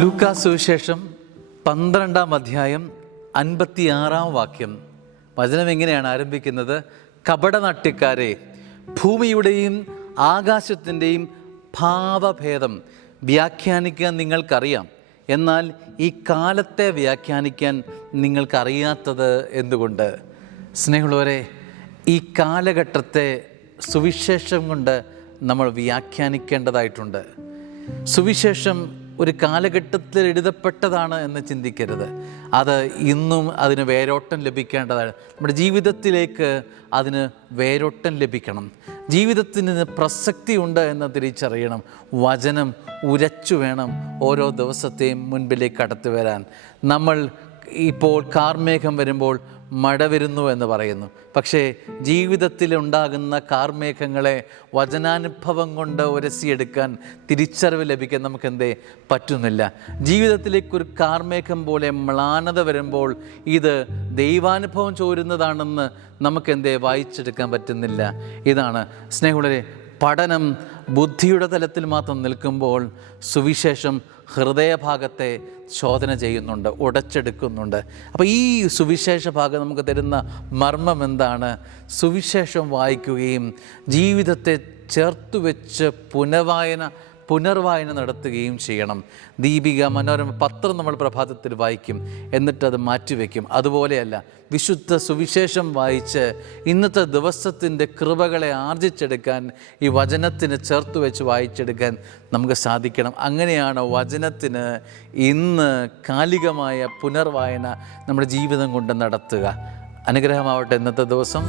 ലൂക്കാ സുവിശേഷം 12-ാം അധ്യായം 56-ാം വാക്യം. വചനം എങ്ങനെയാണ് ആരംഭിക്കുന്നത്? കപടനാട്യക്കാരെ, ഭൂമിയുടെയും ആകാശത്തിൻ്റെയും ഭാവഭേദം വ്യാഖ്യാനിക്കാൻ നിങ്ങൾക്കറിയാം, എന്നാൽ ഈ കാലത്തെ വ്യാഖ്യാനിക്കാൻ നിങ്ങൾക്കറിയാത്തത് എന്തുകൊണ്ട്? സ്നേഹമുള്ളവരെ, ഈ കാലഘട്ടത്തെ സുവിശേഷം കൊണ്ട് നമ്മൾ വ്യാഖ്യാനിക്കേണ്ടതായിട്ടുണ്ട്. സുവിശേഷം ഒരു കാലഘട്ടത്തിൽ എഴുതപ്പെട്ടതാണ് എന്ന് ചിന്തിക്കരുത്. അത് ഇന്നും അതിന് വേരോട്ടം ലഭിക്കേണ്ടതാണ്. നമ്മുടെ ജീവിതത്തിലേക്ക് അതിന് വേരോട്ടം ലഭിക്കണം. ജീവിതത്തിന് പ്രസക്തിയുണ്ട് എന്ന് തിരിച്ചറിയണം. വചനം ഉരച്ചു വേണം ഓരോ ദിവസത്തെയും മുൻപിലേക്ക് കടത്തി വരാൻ. നമ്മൾ ഇപ്പോൾ കാർമേഘം വരുമ്പോൾ മഴ വരുന്നു എന്ന് പറയുന്നു. പക്ഷേ ജീവിതത്തിലുണ്ടാകുന്ന കാർമേഘങ്ങളെ വചനാനുഭവം കൊണ്ട് ഉരസിയെടുക്കാൻ, തിരിച്ചറിവ് ലഭിക്കാൻ നമുക്കെന്തേ പറ്റുന്നില്ല. ജീവിതത്തിലേക്കൊരു കാർമേഘം പോലെ മ്ലാനത വരുമ്പോൾ ഇത് ദൈവാനുഭവം ചോരുന്നതാണെന്ന് നമുക്കെന്തേ വായിച്ചെടുക്കാൻ പറ്റുന്നില്ല. ഇതാണ് സ്നേഹമുള്ളവരെ, പഠനം ബുദ്ധിയുടെ തലത്തിൽ മാത്രം നിൽക്കുമ്പോൾ സുവിശേഷം ഹൃദയഭാഗത്തെ ശോധന ചെയ്യുന്നുണ്ട്, ഉടച്ചെടുക്കുന്നുണ്ട്. അപ്പോൾ ഈ സുവിശേഷ ഭാഗം നമുക്ക് തരുന്ന മർമ്മം എന്താണ്? സുവിശേഷം വായിക്കുകയും ജീവിതത്തെ ചേർത്ത് വെച്ച് പുനർവായന നടത്തുകയും ചെയ്യണം. ദീപിക, മനോരമ, പത്രം നമ്മൾ പ്രഭാതത്തിൽ വായിക്കും, എന്നിട്ടത് മാറ്റിവെക്കും. അതുപോലെയല്ല, വിശുദ്ധ സുവിശേഷം വായിച്ച് ഇന്നത്തെ ദിവസത്തിൻ്റെ കൃപകളെ ആർജിച്ചെടുക്കാൻ, ഈ വചനത്തിന് ചേർത്ത് വെച്ച് വായിച്ചെടുക്കാൻ നമുക്ക് സാധിക്കണം. അങ്ങനെയാണ് വചനത്തിന് ഇന്ന് കാലികമായ പുനർവായന നമ്മുടെ ജീവിതം കൊണ്ട് നടത്തുക. അനുഗ്രഹമാവട്ടെ ഇന്നത്തെ ദിവസം.